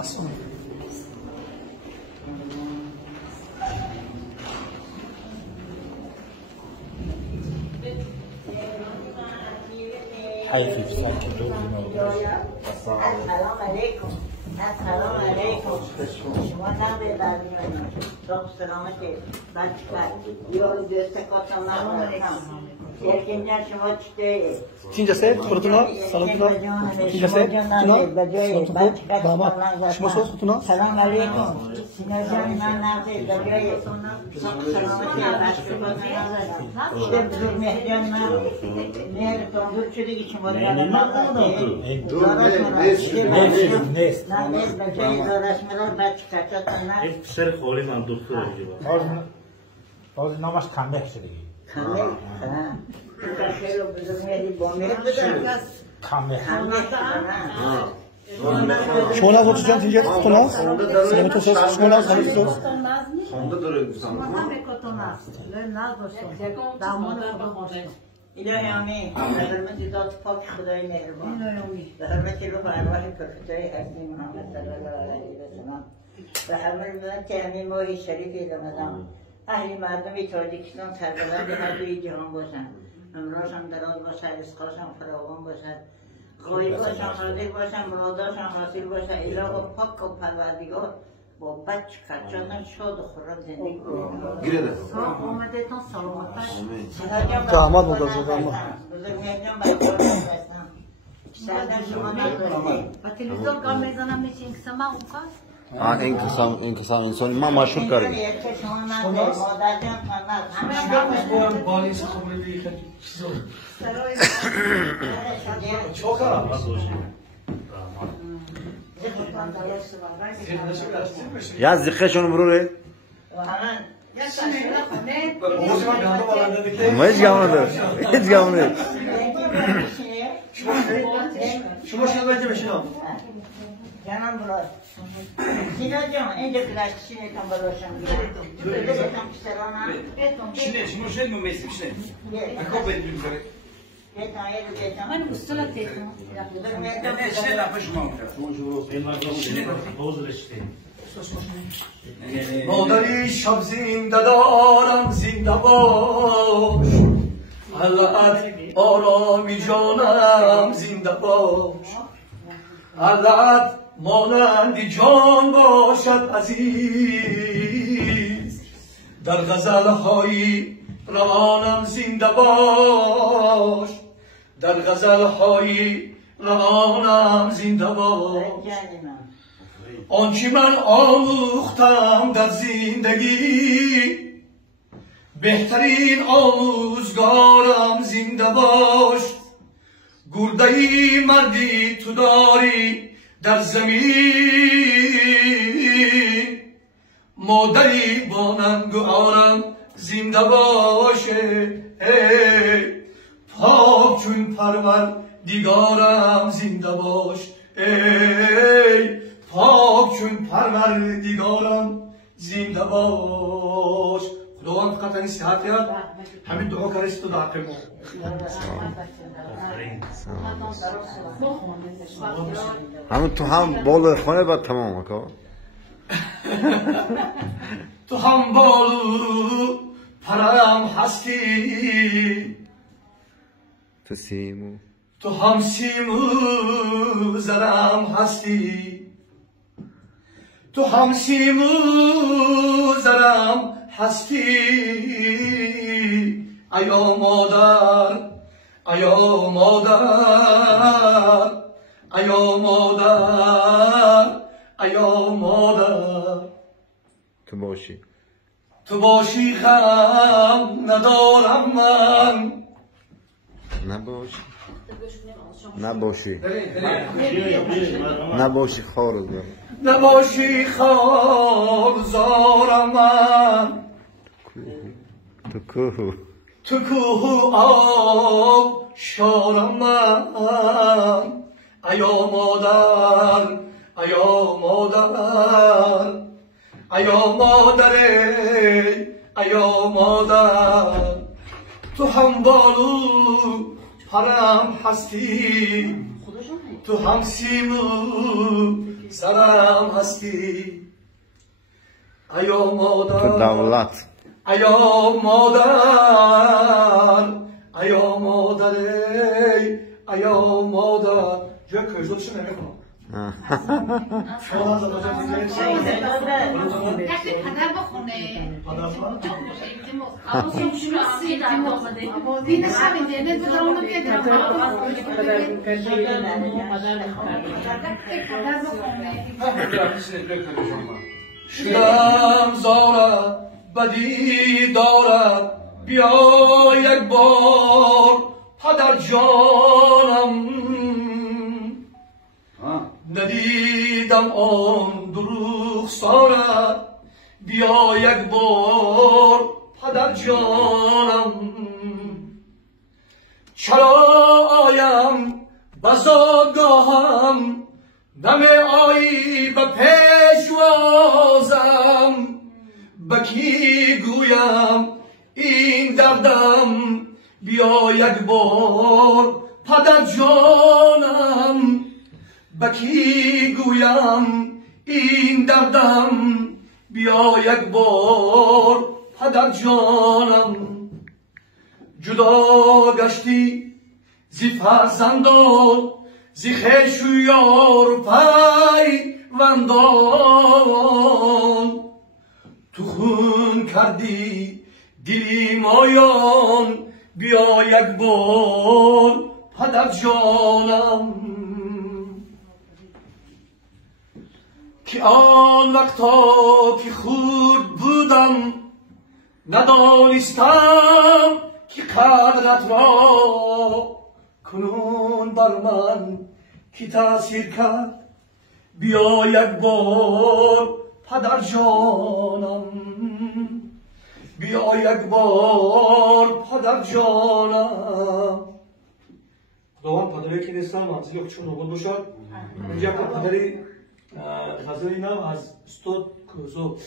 حیفی ساکی دو السلام علیکم. السلام علیکم. شما نبیداریم تو سلامتی بچه یار دوست کاتم نمی‌کنم. یکی‌نیا شما چطوری؟ چینجا سه خودتونا سلامتونا چینجا سه تونا باما شما سوز خودتونا سلام علیکم. سینا جان من نبی بجای سلامتی بچه بازم شده بزرگ مهرجان من مهر تندور شده که شما نیست نه بجای دارش مرا بچه کچات نه این پسر خالی من دکتر دیگه باز نامش کمبه شده کامل خیلی بزرگ مهری با مهر کمبه شما ناز اوتو جان چینجا خودتونا سلامتو سوز شما ناز سلامتو سوز خانده داره الهی آمین به حرمت ذات پاک خدای مهربان به حرمت روح ارواح پرفتای حضرت محمد صلی الله علیه و سلم به حرمت همین ماه شریف رمضان اهل مردم تاجیکستان سربلند هر دوی جهان باشند عمرشان دراز باشد رزقشان فراوان باشد غایبشان حاضر باشد مرادشان حاصل باشد اله پاک و پروردگار با بچه کچانان شاد و خورم زندگی کنند. گیره آمده تان سلامتش. زحمت منتظر زحمت. بزرگ مهرجان بچه‌ها هستم. سردر شما ندارید. و تلویزیون کار میزنم میشه این قسم اونقدر این کسان انسانی ما مشهور کردیم شما ندارید. مادر جان یا زخشون بروره ما هیچ گمونه دار هیچ گمونه شما شما بچه بشینم جانم برای سینا جان اینجا پلاستیکی کم بلاشم بگم پسرانم شنو شنو مميز شنو اكو بدي من مستلا تیتون شنو لا فش ما مادری شب زنده دارم زنده باش علت آرامی جانم زنده باش علت مانند جان باشد عزیز در غزل‌های روانم زنده باش در غزل‌های روانم زنده باش آنچه من آموختم در زندگی بهترین آموزگارم زنده باش گرده‌ای مردی تو داری در زمین مادری با ننگ و آرم زنده باشه ای پاک چون پروردگارم زنده باش ای پاک چون پروردگارم زنده باش خداوند فقط این صحت یاد همین دعا کردی تو دعا کنم همون تو هم بالا خونه بعد تمام که تو هم بالو پرم هستی تو سیمو تو هم سیمو زرم هستی تو هم سیمو زرم هستی ایا مادر ایا مادر ایا مادر ایا مادر تو باشی غم ندارم من نباشی خار نباشی خارزارم من تو کوه آب شارم من ایا مادر ایا مادر ایا مادر ایا مادر تو هم بالو پرم هستی تو هم سیمو سرم هستی ایا مادر دولت ایا مادر ایا مادر ایا مادر جای کجاشو نمیکنم پدر بخونه شدم زارم بدی دارد بیا یک بار پدر جانم ندیدم آن دروغ سارد بیا یک بار پدر جانم چرا آیم بزادگاهم دم آیی به پیشوازم بکی گویم این دردم بیا یک بار پدر جانم بکی گویم این دردم بیا یک بار پدر جانم جدا گشتی زی فرزندان زی خویش و یار و پیوندان تو خون کردی دلی مایان بیا یک بار پدر جانم که آن وقتا که خورد بودم ندانستم که قدرت را کنون بر من کی تأثیر کرد بیا یک بار پدر جانم بیا یک بار پدر جانم خداوند پدری که نیستم منزل چون نقل باشد اینجا پدری خزرینم از استاد کوزو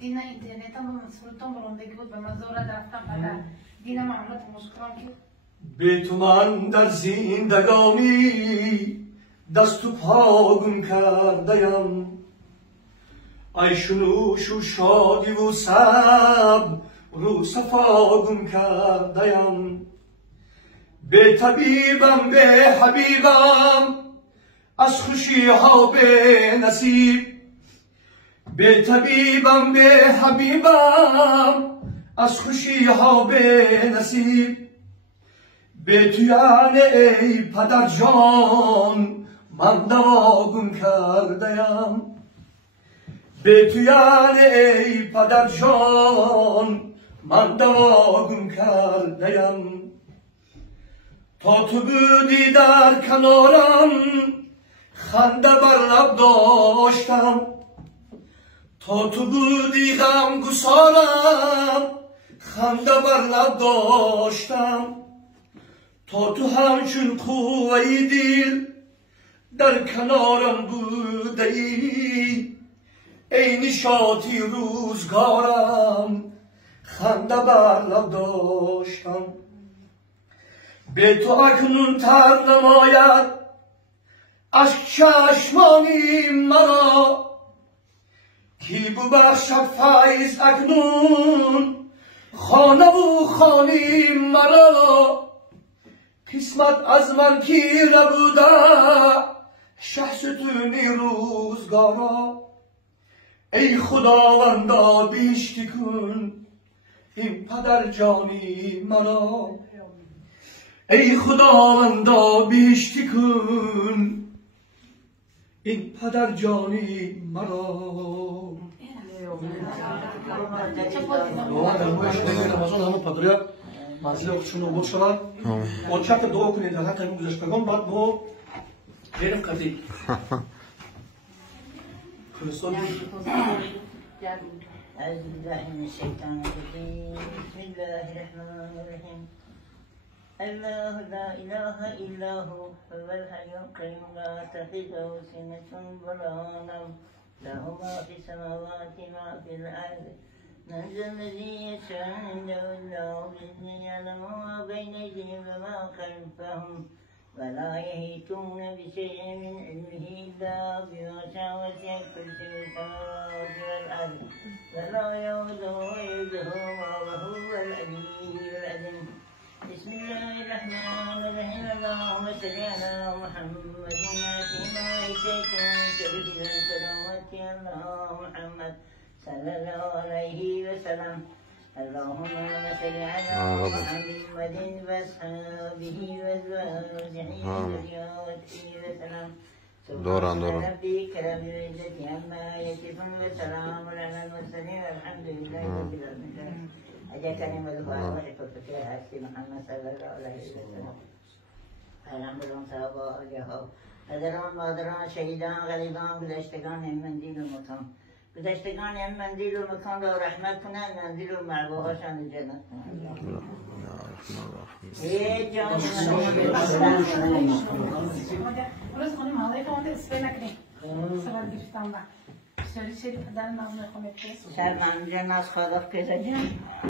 دینا اینترنت هم سلطان برندگی بود به مزارت رفتم پدر دینا معاملات مشکلان که به تو من در زندگانی دست و پا گم کردیم ای شنوش و شادی و صبر رو صفا گم کردیم به طبیبم به حبیبم از خوشی ها به نصیب به طبیبم به حبیبم از خوشی ها به نصیب به تو یعنی ای پدر جان من دوا گم کردیم به تو یعنی ای پدر جان من دوا گم کردیم تا تو بودی در کنارم خنده بر لب داشتم تا تو بودی غم گسارم خنده بر لب داشتم تا تو همچون قوه دل در کنارم بوده ای ای نشاطی روزگارم خنده بر لب داشتم به تو اکنون تر نماید اشک چشمانی مرا کی ببخشد فیض اکنون خانه و خانی مرا قسمت از من کی نبوده شخصتونی روزگارا ای خداوندا بیشتی کن این پدر جانی مرا ای خداوندا بیشتی کن این پدر جانی مرا منزل خودشون رو بود شدن مدشت دعا کنید در حق این گذشتگان بعد با غیر قدی خلصان أعوذ بالله من الشيطان الرجيم بسم الله الرحمن الرحيم الله لا إله إلا هو الحي القيوم لا تأخذه سنة ولا نوم له ما في السماوات وما في الأرض من ذا الذي يشاء عنده إلا بإذنه يعلم ما بين أيديهم وما خلفهم ولا يحيطون بشيء من علمه إلا بما شاء وسع كرسيه السماوات والأرض ولا يؤوده حفظهما وهو العلي العظيم بسم الله الرحمن الرحيم اللهم صل على محمد فيما أتيت من شرف الكرامة الله محمد صلى الله عليه وسلم اللهم صل على محمد وأصحابه وأزواجه وذريته وسلم سبحان ربك رب العزة عما يصفون وسلام على المرسلين والحمد لله رب العالمين. أجا كلمة الفاتحة وحفظتها هاتي محمد صلى الله عليه وسلم. الحمد لله صحابة أجاها پدران مادران شهیدان غریبان گذشتگان این مندیل و مکان گذشتگان این مندیل و مکان را رحمت کنند مندیل و مربوهاشان جنت کنند ای جان روز خانم حالی فهمده اسپری نکنیم سوال گرفتم و شریف پدر نام نخواهد شرم جان از خالق پیدا جان